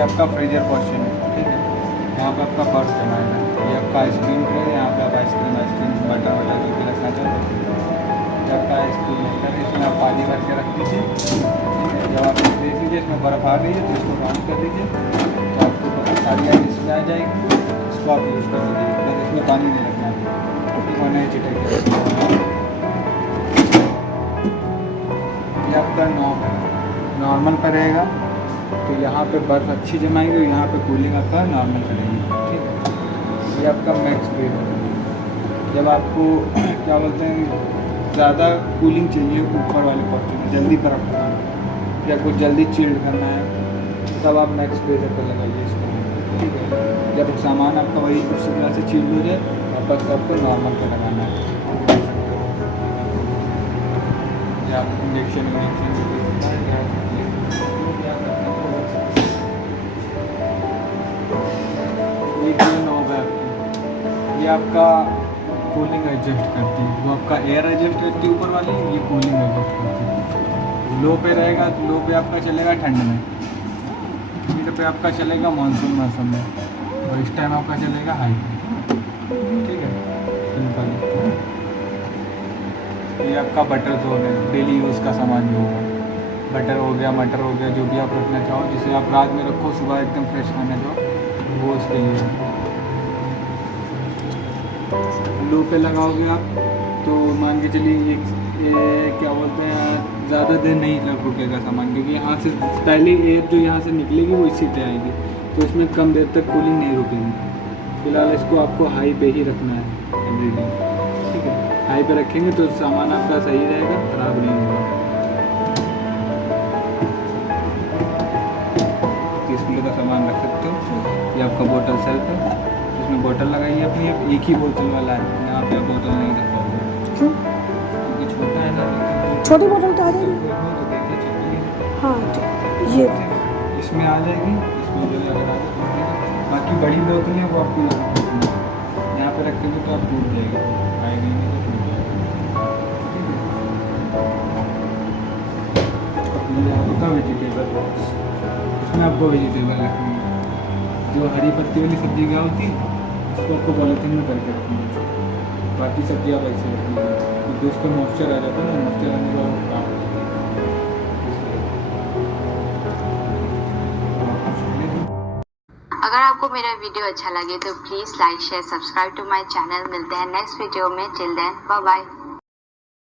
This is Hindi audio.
ये आपका फ्रीजर पोर्शन है, ठीक है। यहाँ पे आपका बर्फ जमाएगा। ये आपका आइसक्रीम ट्रे है, यहाँ पे आप आइसक्रीम बटर वटर जो भी रखना चाहते हैं। ये आपका आइसक्रीम मेकर है, इसमें आप पानी भर के रख दीजिए, ठीक है। जब आप देख लीजिए इसमें बर्फ़ आ गई है तो इसको ऑन कर दीजिए, तो आपको सारी आइस इसमें आ जाएगी। इसको आप यूज़ कर लीजिए, बस इसमें पानी नहीं रखना है, नहीं चिटेगा। ये आपका नॉर्मल पर रहेगा, तो यहाँ पे बर्फ़ अच्छी जमाएंगे और यहाँ पे कूलिंग आपका नॉर्मल करेंगे, ठीक है। ये आपका मैक्स फ्रीज है। जब आपको क्या बोलते हैं ज़्यादा कूलिंग चाहिए ऊपर वाले पोर्शन में, जल्दी बर्फ़ लगाना है या कुछ जल्दी चिल्ड करना है, तब आप मैक्स फ्रीजर पर लगाइए इसको, ठीक है। जब सामान आपका वही उसी तरह से चिल्ड हो जाए, वापस आपको नॉर्मल पर लगाना है। या इंजेक्शन ये नॉब है आपकी, ये आपका कूलिंग एडजस्ट करती है। वो आपका एयर एडजस्ट करती है ऊपर वाली, ये कूलिंग एडजस्ट करती है। लो पे रहेगा तो लो पे आपका चलेगा ठंड में, मीड पे आपका चलेगा मानसून मौसम में, और इस टाइम आपका चलेगा हाई, ठीक है। सिंपल। ये आपका बटर जोन है, डेली यूज़ का सामान जो होगा, बटर हो गया, मटर हो गया, जो भी आप रखना चाहो, जिसे आप रात में रखो सुबह एकदम फ्रेश खाना चाहो, वो उसके लिए है। लो पे लगाओगे आप तो मान के चलिए ये क्या बोलते हैं ज़्यादा देर नहीं रुकेगा सामान, क्योंकि यहाँ से पहली एयर जो यहाँ से निकलेगी वो इसी पे आएगी, तो इसमें कम देर तक कूलिंग नहीं रुकेगी। फिलहाल इसको आपको हाई पे ही रखना है एवरीडे, ठीक है। हाई पे रखेंगे तो सामान आपका सही रहेगा, ख़राब नहीं होगा। 30 किलो का सामान रख सकते हो। ये आपका बोतल सेल्फ है, इसमें बोतल लगाइए अपनी, एक ही बोतल वाला है, यहाँ पे आप बोतल नहीं रख पाओगे क्योंकि छोटा है ना। छोटी बोतल तो आ जाएगी, तो देखिए छोटी है, हाँ ये इसमें आ जाएगी, इसमें जो अगर आ जाएगी। बाकी बड़ी बोतल है वो आपको यहाँ पे रखेंगे तो आप टूट जाएगी, आएगी नहीं तो टूट जाएगी। आपका वेजिटेबल बॉक्स, इसमें आपको वेजिटेबल रखनी है। जो हरी पत्ती वाली सब्जी क्या होती है उसको आपको पॉलीथीन में करके रखनी है। बाकी सब्जी आप ऐसे रखनी है, क्योंकि उस पर मॉइस्चर आ जाता है ना, मॉइस्चर आने का काम। अगर आपको मेरा वीडियो अच्छा लगे तो please like share subscribe to my channel. मिलते हैं नेक्स्ट वीडियो में, टिल देन बाय बाय।